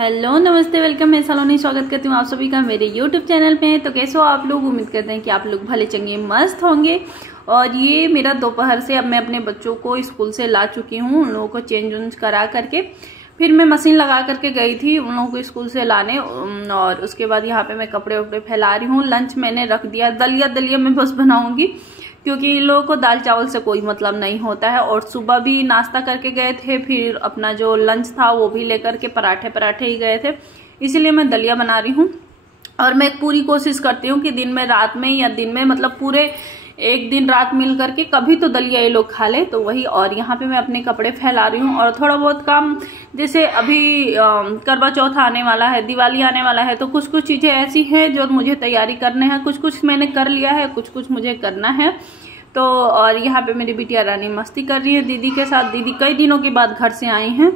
Hello नमस्ते welcome, मैं सलोनी स्वागत करती हूँ आप सभी का मेरे यूट्यूब चैनल पे। तो कैसे हो आप लोग? उम्मीद करते हैं कि आप लोग भले चंगे मस्त होंगे। और ये मेरा दोपहर से अब मैं अपने बच्चों को स्कूल से ला चुकी हूँ, उन लोगों को चेंज वेंज करा करके फिर मैं मशीन लगा करके गई थी उन लोगों को स्कूल से लाने। और उसके बाद यहाँ पे मैं कपड़े वपड़े फैला रही हूँ। लंच मैंने रख दिया, दलिया मैं बस बनाऊंगी क्योंकि इन लोगों को दाल चावल से कोई मतलब नहीं होता है। और सुबह भी नाश्ता करके गए थे, फिर अपना जो लंच था वो भी लेकर के पराठे ही गए थे, इसीलिए मैं दलिया बना रही हूँ। और मैं पूरी कोशिश करती हूँ कि दिन में रात में या दिन में मतलब पूरे एक दिन रात मिल करके कभी तो दलिया ये लोग खा ले, तो वही। और यहाँ पे मैं अपने कपड़े फैला रही हूँ और थोड़ा बहुत काम, जैसे अभी करवा चौथ आने वाला है, दिवाली आने वाला है, तो कुछ कुछ चीजें ऐसी हैं जो मुझे तैयारी करने हैं। कुछ मैंने कर लिया है, कुछ मुझे करना है। तो और यहाँ पे मेरी बिटिया रानी मस्ती कर रही है दीदी के साथ। दीदी कई दिनों के बाद घर से आई हैं,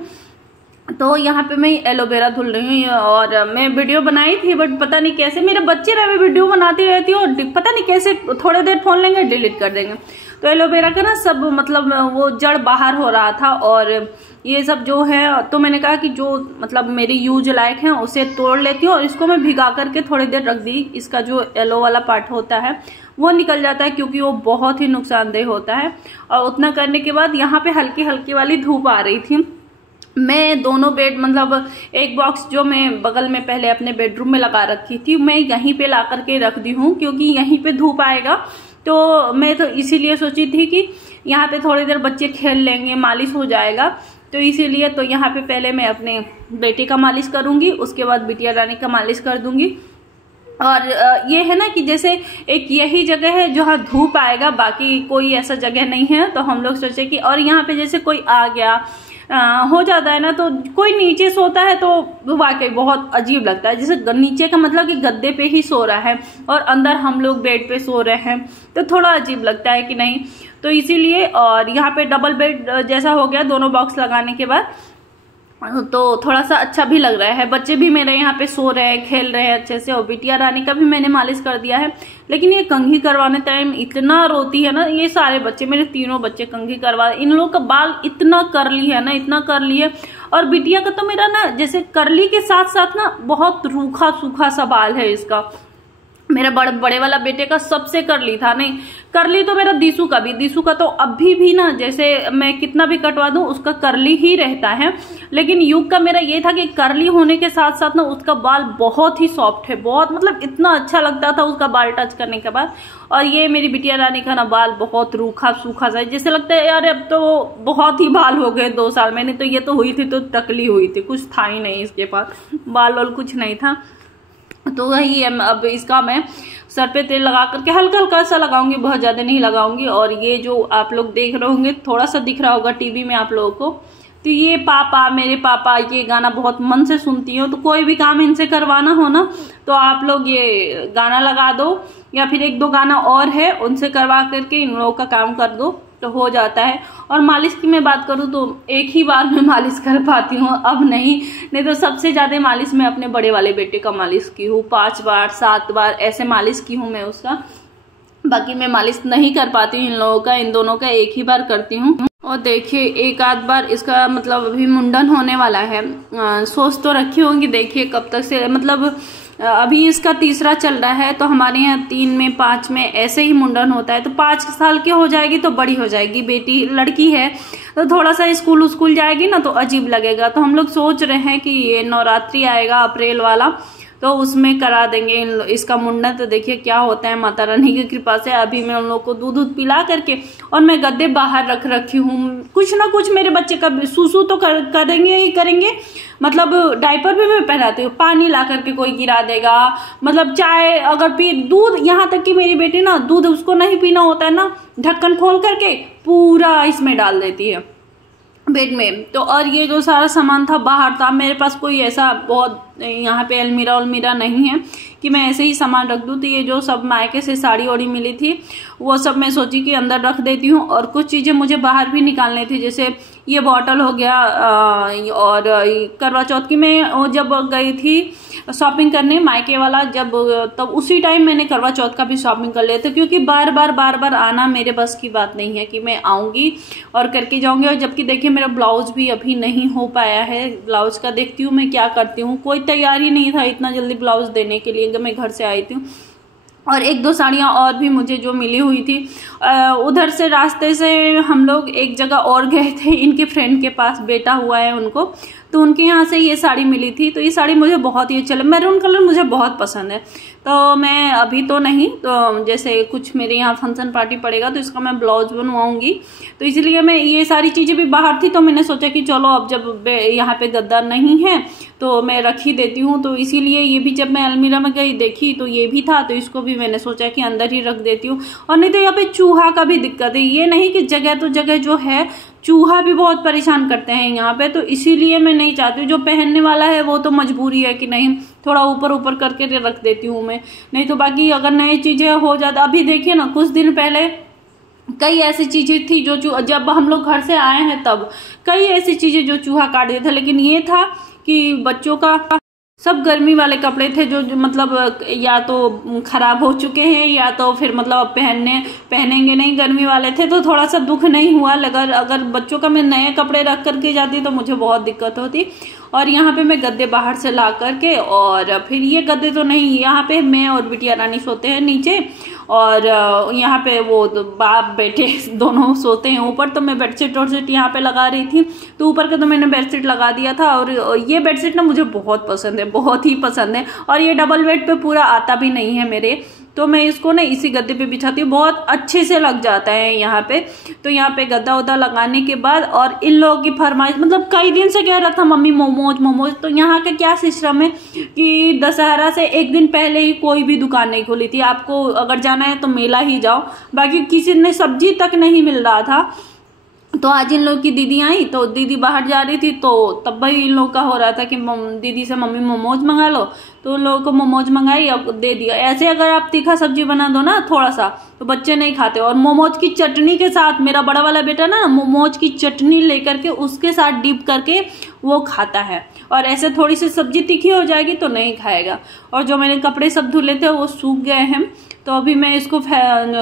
तो यहाँ पे मैं एलोवेरा धुल रही हूँ। और मैं वीडियो बनाई थी बट पता नहीं कैसे मेरे बच्चे रहे वीडियो बनाती रहती हूँ और पता नहीं कैसे थोड़े देर फोन लेंगे डिलीट कर देंगे। तो एलोवेरा का ना सब मतलब वो जड़ बाहर हो रहा था और ये सब जो है, तो मैंने कहा कि जो मतलब मेरी यूज लायक है उसे तोड़ लेती हूँ और इसको मैं भिगा करके थोड़ी देर रख दी। इसका जो येलो वाला पार्ट होता है वो निकल जाता है क्योंकि वो बहुत ही नुकसानदेह होता है। और उतना करने के बाद यहाँ पे हल्की हल्की वाली धूप आ रही थी। मैं दोनों बेड मतलब एक बॉक्स जो मैं बगल में पहले अपने बेडरूम में लगा रखी थी, मैं यहीं पे ला करके रख दी हूँ क्योंकि यहीं पे धूप आएगा। तो मैं तो इसीलिए सोची थी कि यहाँ पे थोड़ी देर बच्चे खेल लेंगे, मालिश हो जाएगा, तो इसीलिए तो यहाँ पे पहले मैं अपने बेटे का मालिश करूंगी, उसके बाद बिटिया रानी का मालिश कर दूंगी। और ये है ना कि जैसे एक यही जगह है जहाँ धूप आएगा, बाकी कोई ऐसा जगह नहीं है। तो हम लोग सोचे कि और यहाँ पे जैसे कोई आ गया हो जाता है ना, तो कोई नीचे सोता है तो वाकई बहुत अजीब लगता है। जैसे नीचे का मतलब कि गद्दे पे ही सो रहा है और अंदर हम लोग बेड पे सो रहे हैं, तो थोड़ा अजीब लगता है कि नहीं। तो इसीलिए और यहाँ पे डबल बेड जैसा हो गया दोनों बॉक्स लगाने के बाद, तो थोड़ा सा अच्छा भी लग रहा है। बच्चे भी मेरे यहाँ पे सो रहे हैं, खेल रहे हैं अच्छे से। और बिटिया रानी का भी मैंने मालिश कर दिया है, लेकिन ये कंघी करवाने टाइम इतना रोती है ना। ये सारे बच्चे, मेरे तीनों बच्चे कंघी करवा, इन लोगों का बाल इतना करली है ना, इतना करली है। और बिटिया का तो मेरा ना जैसे करली के साथ साथ ना बहुत रूखा सूखा सा बाल है इसका। मेरा बड़े वाला बेटे का सबसे करली था, नहीं करली तो मेरा दीसू का भी, दीसू का तो अभी भी ना जैसे मैं कितना भी कटवा दूं उसका करली ही रहता है। लेकिन युग का मेरा ये था कि करली होने के साथ साथ ना उसका बाल बहुत ही सॉफ्ट है, बहुत मतलब इतना अच्छा लगता था उसका बाल टच करने के बाद। और ये मेरी बिटिया रानी का ना बाल बहुत रूखा सूखा सा, जैसे लगता है यार अब तो बहुत ही बाल हो गए 2 साल में। नहीं तो ये तो हुई थी तो टकली हुई थी, कुछ था ही नहीं इसके पास, बाल वाल कुछ नहीं था। तो वही है, अब इसका मैं सर पे तेल लगा करके हल्का हल्का सा लगाऊंगी, बहुत ज्यादा नहीं लगाऊंगी। और ये जो आप लोग देख रहे होंगे, थोड़ा सा दिख रहा होगा टीवी में आप लोगों को, तो ये पापा, मेरे पापा ये गाना बहुत मन से सुनती हो। तो कोई भी काम इनसे करवाना हो ना तो आप लोग ये गाना लगा दो, या फिर 1-2 गाना और है उनसे करवा करके इन लोगों का काम कर दो तो हो जाता है। और मालिश की मैं बात करूँ तो एक ही बार में मालिश कर पाती हूँ, अब नहीं तो सबसे ज्यादा मालिश मैं अपने बड़े वाले बेटे का मालिश की हूँ, 5 बार 7 बार ऐसे मालिश की हूँ मैं उसका। बाकी मैं मालिश नहीं कर पाती हूँ इन लोगों का, इन दोनों का एक ही बार करती हूँ। और देखिए एक आध बार इसका मतलब अभी मुंडन होने वाला है, सोच तो रखी होंगी, देखिए कब तक से, मतलब अभी इसका 3रा चल रहा है। तो हमारे यहाँ 3 में 5 में ऐसे ही मुंडन होता है। तो 5 साल की हो जाएगी तो बड़ी हो जाएगी, बेटी लड़की है तो थोड़ा सा स्कूल जाएगी ना तो अजीब लगेगा। तो हम लोग सोच रहे हैं कि ये नवरात्रि आएगा अप्रैल वाला, तो उसमें करा देंगे इसका मुंडन। तो देखिए क्या होता है माता रानी की कृपा से। अभी मैं उन लोग को दूध पिला करके और मैं गद्दे बाहर रखी हूँ। कुछ ना कुछ मेरे बच्चे का सूसू तो करेंगे ही करेंगे, मतलब डायपर भी मैं पहनाती हूँ, पानी ला करके कोई गिरा देगा, मतलब चाय अगर दूध, यहाँ तक कि मेरी बेटी ना दूध उसको नहीं पीना होता है ना, ढक्कन खोल करके पूरा इसमें डाल देती है बेड में। तो और ये जो सारा सामान था बाहर था, मेरे पास कोई ऐसा बहुत यहाँ पे अलमीरा नहीं है कि मैं ऐसे ही सामान रख दूँ। तो ये जो सब मायके से साड़ी वाड़ी मिली थी वो सब मैं सोची कि अंदर रख देती हूँ। और कुछ चीज़ें मुझे बाहर भी निकालनी थी, जैसे ये बॉटल हो गया। और करवा चौथ की मैं जब गई थी शॉपिंग करने मायके वाला, जब तब उसी टाइम मैंने करवा चौथ का भी शॉपिंग कर लिया था, क्योंकि बार बार आना मेरे बस की बात नहीं है कि मैं आऊँगी और करके जाऊँगी। और जबकि देखिए मेरा ब्लाउज भी अभी नहीं हो पाया है, ब्लाउज का देखती हूँ मैं क्या करती हूँ, कोई तैयारी नहीं था इतना जल्दी ब्लाउज देने के लिए, मैं घर से आई थी। और एक दो साड़ियाँ और भी मुझे जो मिली हुई थी, उधर से रास्ते से हम लोग एक जगह और गए थे, इनके फ्रेंड के पास बेटा हुआ है उनको, तो उनके यहाँ से ये साड़ी मिली थी। तो ये साड़ी मुझे बहुत ही अच्छा लगा, मैरून कलर मुझे बहुत पसंद है। तो मैं अभी तो नहीं, तो जैसे कुछ मेरे यहाँ फंक्शन पार्टी पड़ेगा तो इसका मैं ब्लाउज बनवाऊंगी, तो इसलिए मैं ये सारी चीज़ें भी बाहर थी, तो मैंने सोचा कि चलो अब जब यहाँ पे गद्दा नहीं है तो मैं रख ही देती हूँ। तो इसीलिए ये भी जब मैं अलमीरा में गई देखी तो ये भी था, तो इसको भी मैंने सोचा कि अंदर ही रख देती हूँ। और नहीं तो यहाँ पे चूहा का भी दिक्कत है, ये नहीं कि जगह तो जगह जो है चूहा भी बहुत परेशान करते हैं यहाँ पे, तो इसीलिए मैं नहीं चाहती हूँ। जो पहनने वाला है वो तो मजबूरी है कि नहीं थोड़ा ऊपर ऊपर करके रख देती हूँ मैं, नहीं तो बाकी अगर नई चीज़ें हो जाता। अभी देखिए ना, कुछ दिन पहले कई ऐसी चीज़ें थी जो जब हम लोग घर से आए हैं तब कई ऐसी चीज़ें जो चूहा काट दिया था, लेकिन ये था कि बच्चों का सब गर्मी वाले कपड़े थे जो मतलब या तो खराब हो चुके हैं या तो फिर मतलब पहनेंगे नहीं, गर्मी वाले थे, तो थोड़ा सा दुख नहीं हुआ। अगर बच्चों का मैं नए कपड़े रख करके जाती तो मुझे बहुत दिक्कत होती। और यहाँ पे मैं गद्दे बाहर से ला करके, और फिर ये गद्दे तो नहीं, यहाँ पे मैं और बिटिया रानी सोते हैं नीचे, और यहाँ पे वो बाप बेटे दोनों सोते हैं ऊपर। तो मैं बेडशीट यहाँ पे लगा रही थी, तो ऊपर का तो मैंने बेडशीट लगा दिया था। और ये बेडशीट ना मुझे बहुत पसंद है, बहुत ही पसंद है, और ये डबल बेड पे पूरा आता भी नहीं है मेरे, तो मैं इसको ना इसी गद्दे पे बिछाती हूँ, बहुत अच्छे से लग जाता है यहाँ पे। तो यहाँ पे गद्दा उद्दा लगाने के बाद, और इन लोगों की फरमाइश, मतलब कई दिन से कह रहा था मम्मी मोमोज। तो यहाँ का क्या सिस्टम है कि दशहरा से एक दिन पहले ही कोई भी दुकान नहीं खुली थी, आपको अगर जाना है तो मेला ही जाओ, बाकी किसी ने सब्जी तक नहीं मिल रहा था। तो आज इन लोग की दीदी आई, तो दीदी बाहर जा रही थी, तो तब भाई इन लोग का हो रहा था कि दीदी से मम्मी मोमोज मंगा लो, तो उन लोगों को मोमोज मंगाई और दे दिया। ऐसे अगर आप तीखा सब्जी बना दो ना थोड़ा सा, तो बच्चे नहीं खाते। और मोमोज की चटनी के साथ, मेरा बड़ा वाला बेटा ना मोमोज की चटनी लेकर के उसके साथ डिप करके वो खाता है, और ऐसे थोड़ी सी सब्जी तीखी हो जाएगी तो नहीं खाएगा। और जो मैंने कपड़े सब धुले थे वो सूख गए हैं, तो अभी मैं इसको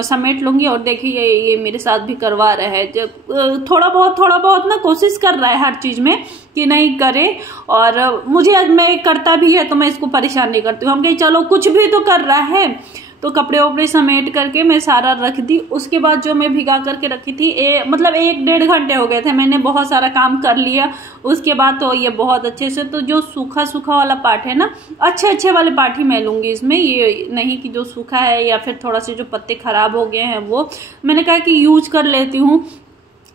समेट लूंगी। और देखिए ये मेरे साथ भी करवा रहा है, जब थोड़ा बहुत ना कोशिश कर रहा है हर चीज में कि नहीं करे, और मुझे मैं करता भी है तो मैं इसको परेशान नहीं करती हूँ। हम कहीं चलो कुछ भी तो कर रहा है, तो कपड़े वपड़े समेट करके मैं सारा रख दी। उसके बाद जो मैं भिगा करके रखी थी, मतलब 1-1.5 घंटे हो गए थे, मैंने बहुत सारा काम कर लिया। उसके बाद तो ये बहुत अच्छे से, तो जो सूखा वाला पार्ट है ना, अच्छे वाले पार्ट ही मैं लूँगी इसमें, ये नहीं कि जो सूखा है या फिर थोड़ा से जो पत्ते खराब हो गए हैं वो मैंने कहा कि यूज कर लेती हूँ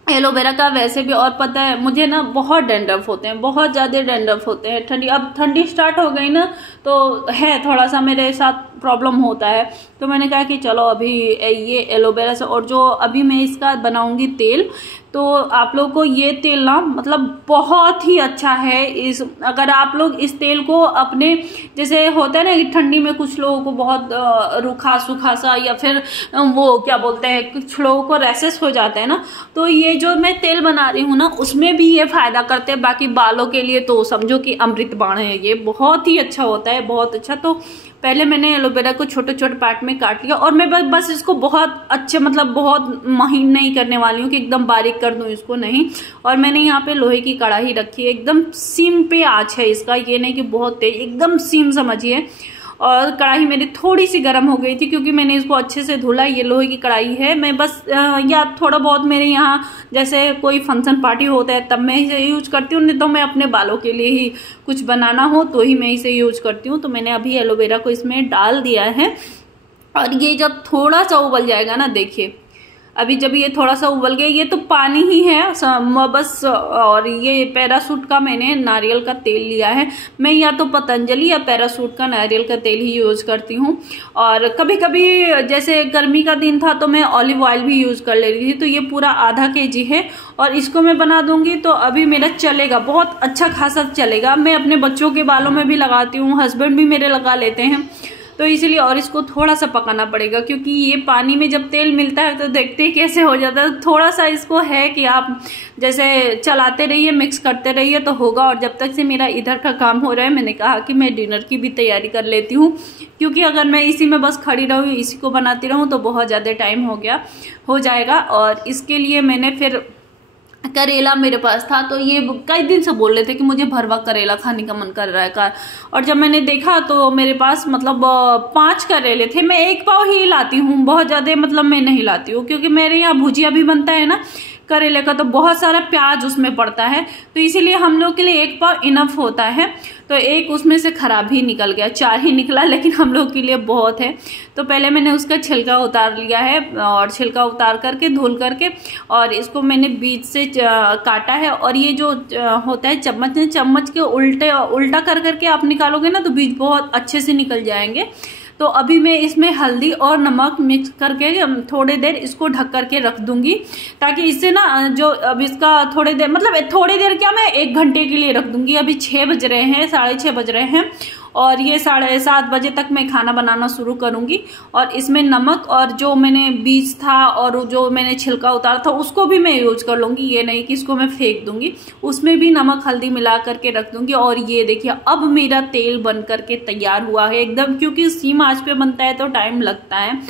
एलोवेरा का। वैसे भी, और पता है मुझे ना बहुत डैंड्रफ होते हैं, बहुत ज़्यादा डैंड्रफ होते हैं। अब ठंडी स्टार्ट हो गई ना, तो है थोड़ा सा मेरे साथ प्रॉब्लम होता है। तो मैंने कहा कि चलो अभी ये एलोवेरा से, और जो अभी मैं इसका बनाऊंगी तेल, तो आप लोगों को ये तेल ना मतलब बहुत ही अच्छा है। अगर आप लोग इस तेल को अपने, जैसे होता है ना कि ठंडी में कुछ लोगों को बहुत रूखा सूखा सा, या फिर वो क्या बोलते हैं, कुछ लोगों को रैसेस हो जाते हैं ना, तो ये जो मैं तेल बना रही हूँ ना उसमें भी ये फायदा करते हैं। बाकी बालों के लिए तो समझो कि अमृत बाण है, ये बहुत ही अच्छा होता है, बहुत अच्छा। तो पहले मैंने एलोवेरा को छोटे पार्ट में काट लिया, और मैं बस इसको बहुत अच्छे, मतलब बहुत महीन नहीं करने वाली हूँ कि एकदम बारीक कर दूं इसको, नहीं। और मैंने यहाँ पे लोहे की कढ़ाई रखी है, एकदम सिम पे आँच है इसका, ये नहीं कि बहुत तेज, एकदम सिम समझिए। और कढ़ाई मेरी थोड़ी सी गर्म हो गई थी क्योंकि मैंने इसको अच्छे से धुला। ये लोहे की कढ़ाई है, मैं बस या थोड़ा बहुत मेरे यहाँ जैसे कोई फंक्शन पार्टी होता है तब मैं इसे यूज करती हूँ, नहीं तो मैं अपने बालों के लिए ही कुछ बनाना हो तो ही मैं इसे यूज करती हूँ। तो मैंने अभी एलोवेरा को इसमें डाल दिया है, और ये जब थोड़ा सा उबल जाएगा ना, देखिए अभी जब ये थोड़ा सा उबल गया, ये तो पानी ही है बस। और ये पैराशूट का मैंने नारियल का तेल लिया है, मैं या तो पतंजलि या पैराशूट का नारियल का तेल ही यूज करती हूँ। और कभी कभी जैसे गर्मी का दिन था तो मैं ऑलिव ऑयल भी यूज कर ले रही थी। तो ये पूरा आधा kg है, और इसको मैं बना दूंगी तो अभी मेरा चलेगा, बहुत अच्छा खासा चलेगा। मैं अपने बच्चों के बालों में भी लगाती हूँ, हस्बैंड भी मेरे लगा लेते हैं, तो इसीलिए और इसको थोड़ा सा पकाना पड़ेगा, क्योंकि ये पानी में जब तेल मिलता है तो देखते ही कैसे हो जाता है। थोड़ा सा इसको है कि आप जैसे चलाते रहिए, मिक्स करते रहिए तो होगा। और जब तक से मेरा इधर का काम हो रहा है, मैंने कहा कि मैं डिनर की भी तैयारी कर लेती हूँ, क्योंकि अगर मैं इसी में बस खड़ी रहूँ, इसी को बनाती रहूँ तो बहुत ज़्यादा टाइम हो जाएगा। और इसके लिए मैंने फिर करेला मेरे पास था, तो ये कई दिन से बोल रहे थे कि मुझे भरवा करेला खाने का मन कर रहा है। और जब मैंने देखा तो मेरे पास मतलब 5 करेले थे। मैं 1 पाव ही लाती हूँ, बहुत ज़्यादा मतलब मैं नहीं लाती हूँ, क्योंकि मेरे यहाँ भुजिया भी बनता है ना करेले का, तो बहुत सारा प्याज उसमें पड़ता है, तो इसीलिए हम लोग के लिए 1 पाव इनफ होता है। तो एक उसमें से खराब ही निकल गया, 4 ही निकला, लेकिन हम लोग के लिए बहुत है। तो पहले मैंने उसका छिलका उतार लिया है, और छिलका उतार करके धुल करके और इसको मैंने बीच से काटा है। और ये जो होता है चम्मच के उल्टा कर करके आप निकालोगे ना तो बीज बहुत अच्छे से निकल जाएंगे। तो अभी मैं इसमें हल्दी और नमक मिक्स करके थोड़ी देर इसको ढक करके रख दूंगी, ताकि इससे ना जो अब इसका थोड़ी देर क्या, मैं 1 घंटे के लिए रख दूंगी। अभी 6 बज रहे हैं, 6:30 बज रहे हैं, और ये 7:30 बजे तक मैं खाना बनाना शुरू करूंगी। और इसमें नमक और जो मैंने बीज था और जो मैंने छिलका उतारा था उसको भी मैं यूज कर लूंगी, ये नहीं कि इसको मैं फेंक दूंगी। उसमें भी नमक हल्दी मिला करके रख दूंगी। और ये देखिए अब मेरा तेल बन करके तैयार हुआ है एकदम, क्योंकि सीम आंच पे बनता है तो टाइम लगता है।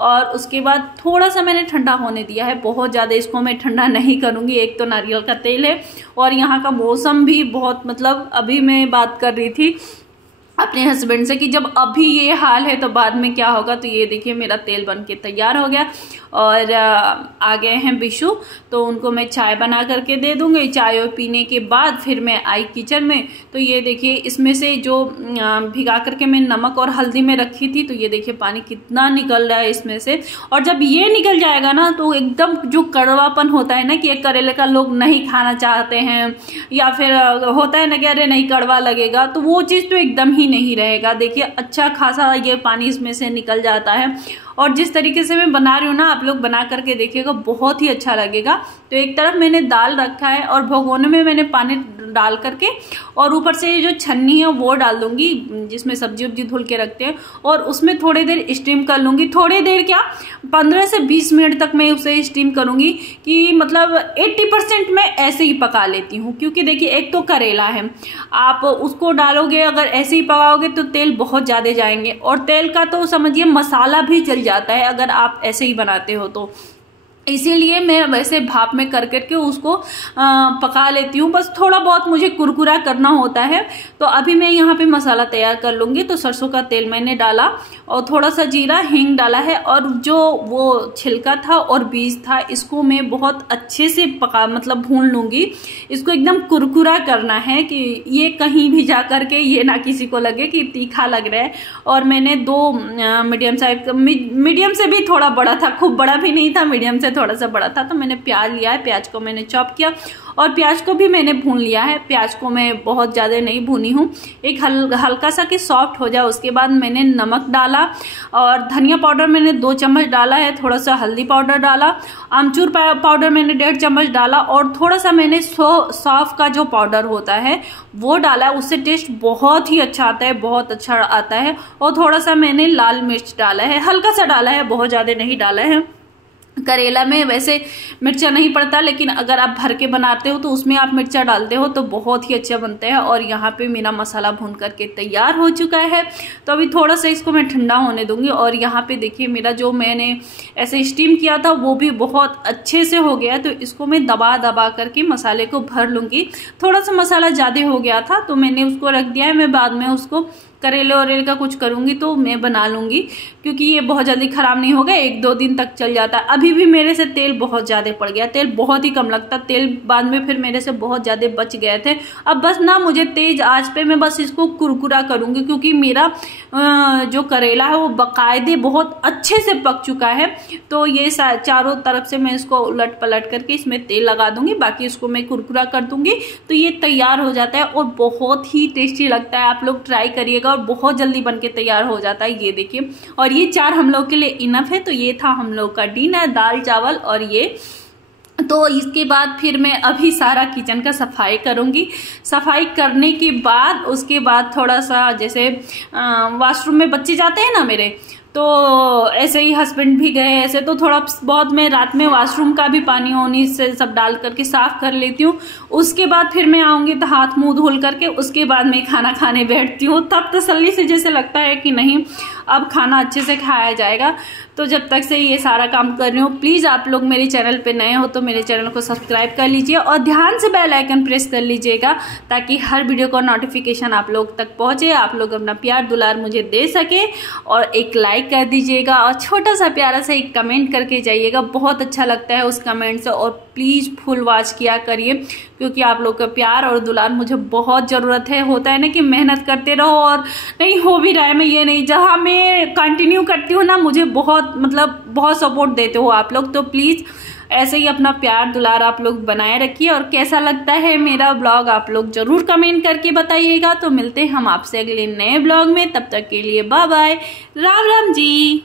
और उसके बाद थोड़ा सा मैंने ठंडा होने दिया है, बहुत ज़्यादा इसको मैं ठंडा नहीं करूँगी। एक तो नारियल का तेल है और यहाँ का मौसम भी बहुत, मतलब अभी मैं बात कर रही थी अपने हस्बैंड से कि जब अभी ये हाल है तो बाद में क्या होगा। तो ये देखिए मेरा तेल बन के तैयार हो गया। और आ गए हैं बिशु, तो उनको मैं चाय बना करके दे दूंगी। चाय पीने के बाद फिर मैं आई किचन में। तो ये देखिए इसमें से जो भिगा करके मैं नमक और हल्दी में रखी थी, तो ये देखिए पानी कितना निकल रहा है इसमें से। और जब ये निकल जाएगा ना तो एकदम जो कड़वापन होता है ना कि एक करेले का लोग नहीं खाना चाहते हैं, या फिर होता है ना कि अरे नहीं कड़वा लगेगा, तो वो चीज़ तो एकदम ही नहीं रहेगा। देखिए अच्छा खासा ये पानी इसमें से निकल जाता है। और जिस तरीके से मैं बना रही हूँ ना, आप लोग बना करके देखिएगा, बहुत ही अच्छा लगेगा। तो एक तरफ मैंने दाल रखा है और भगोने में मैंने पानी डाल करके और ऊपर से ये जो छन्नी है वो डाल दूंगी जिसमें सब्जी वब्जी धुल के रखते हैं, और उसमें थोड़ी देर स्टीम कर लूंगी। थोड़ी देर क्या, 15 से 20 मिनट तक मैं उसे स्टीम करूंगी, कि मतलब 80% मैं ऐसे ही पका लेती हूँ। क्योंकि देखिए एक तो करेला है, आप उसको डालोगे अगर ऐसे ही पकाओगे तो तेल बहुत ज़्यादा जाएंगे, और तेल का तो समझिए मसाला भी जल जाता है अगर आप ऐसे ही बनाते हो तो। इसीलिए मैं वैसे भाप में कर करके उसको पका लेती हूँ। बस थोड़ा बहुत मुझे कुरकुरा करना होता है। तो अभी मैं यहाँ पे मसाला तैयार कर लूँगी। तो सरसों का तेल मैंने डाला और थोड़ा सा जीरा हींग डाला है, और जो वो छिलका था और बीज था इसको मैं बहुत अच्छे से मतलब भून लूँगी। इसको एकदम कुरकुरा करना है कि ये कहीं भी जा करके ये ना किसी को लगे कि तीखा लग रहा है। और मैंने 2 मीडियम से भी थोड़ा बड़ा था, खूब बड़ा भी नहीं था, मीडियम से थोड़ा सा बड़ा था। तो मैंने प्याज लिया है, प्याज को मैंने चॉप किया और प्याज को भी मैंने भून लिया है। प्याज को मैं बहुत ज़्यादा नहीं भूनी हूँ, एक हल्का सा कि सॉफ्ट हो जाए। उसके बाद मैंने नमक डाला और धनिया पाउडर मैंने 2 चम्मच डाला है, थोड़ा सा हल्दी पाउडर डाला, आमचूर पाउडर मैंने 1.5 चम्मच डाला, और थोड़ा सा मैंने सौंफ का जो पाउडर होता है वो डाला। उससे टेस्ट बहुत ही अच्छा आता है, बहुत अच्छा आता है। और थोड़ा सा मैंने लाल मिर्च डाला है, हल्का सा डाला है, बहुत ज़्यादा नहीं डाला है। करेला में वैसे मिर्चा नहीं पड़ता, लेकिन अगर आप भर के बनाते हो तो उसमें आप मिर्चा डालते हो तो बहुत ही अच्छा बनता है। और यहाँ पे मेरा मसाला भून करके तैयार हो चुका है। तो अभी थोड़ा सा इसको मैं ठंडा होने दूंगी। और यहाँ पे देखिए मेरा जो मैंने ऐसे स्टीम किया था वो भी बहुत अच्छे से हो गया। तो इसको मैं दबा दबा करके मसाले को भर लूँगी। थोड़ा सा मसाला ज़्यादा हो गया था तो मैंने उसको रख दिया है। मैं बाद में उसको करेले वरेले का कुछ करूंगी तो मैं बना लूंगी, क्योंकि ये बहुत जल्दी खराब नहीं होगा, 1-2 दिन तक चल जाता है। अभी भी मेरे से तेल बहुत ज़्यादा पड़ गया, तेल बहुत ही कम लगता, तेल बाद में फिर मेरे से बहुत ज़्यादा बच गए थे। अब बस ना मुझे तेज आंच पे मैं बस इसको कुरकुरा करूंगी, क्योंकि मेरा जो करेला है वो बाकायदे बहुत अच्छे से पक चुका है। तो ये चारों तरफ से मैं इसको उलट पलट करके इसमें तेल लगा दूंगी, बाकी इसको मैं कुरकुरा कर दूंगी। तो ये तैयार हो जाता है और बहुत ही टेस्टी लगता है। आप लोग ट्राई करिएगा और बहुत जल्दी बनके तैयार हो जाता है। ये देखिए, और ये 4 हम लोग के लिए इनफ है। तो ये था हम लोग का डिनर, दाल चावल और ये तो इसके बाद फिर मैं अभी सारा किचन का सफाई करूँगी। सफाई करने के बाद उसके बाद थोड़ा सा जैसे वॉशरूम में बच्चे जाते हैं ना मेरे, तो ऐसे ही हस्बैंड भी गए ऐसे, तो थोड़ा बहुत मैं रात में वॉशरूम का भी पानी वानी से सब डाल करके साफ कर लेती हूँ। उसके बाद फिर मैं आऊँगी तो हाथ मुंह धुल करके उसके बाद मैं खाना खाने बैठती हूँ। तब तसल्ली से जैसे लगता है कि नहीं अब खाना अच्छे से खाया जाएगा। तो जब तक से ये सारा काम कर रही हूँ, प्लीज़ आप लोग मेरे चैनल पे नए हो तो मेरे चैनल को सब्सक्राइब कर लीजिए और ध्यान से बेल आइकन प्रेस कर लीजिएगा, ताकि हर वीडियो का नोटिफिकेशन आप लोग तक पहुँचे, आप लोग अपना प्यार दुलार मुझे दे सके। और एक लाइक कर दीजिएगा और छोटा सा प्यारा सा एक कमेंट करके जाइएगा, बहुत अच्छा लगता है उस कमेंट से। और प्लीज़ फुल वॉच किया करिए, क्योंकि आप लोग का प्यार और दुलार मुझे बहुत ज़रूरत है। होता है ना कि मेहनत करते रहो और नहीं हो भी रहा है, मैं ये नहीं, जहाँ मैं कंटिन्यू करती हूँ ना मुझे बहुत मतलब बहुत सपोर्ट देते हो आप लोग। तो प्लीज़ ऐसे ही अपना प्यार दुलार आप लोग बनाए रखिए। और कैसा लगता है मेरा ब्लॉग आप लोग जरूर कमेंट करके बताइएगा। तो मिलते हैं हम आपसे अगले नए ब्लॉग में, तब तक के लिए बाय बाय, राम राम जी।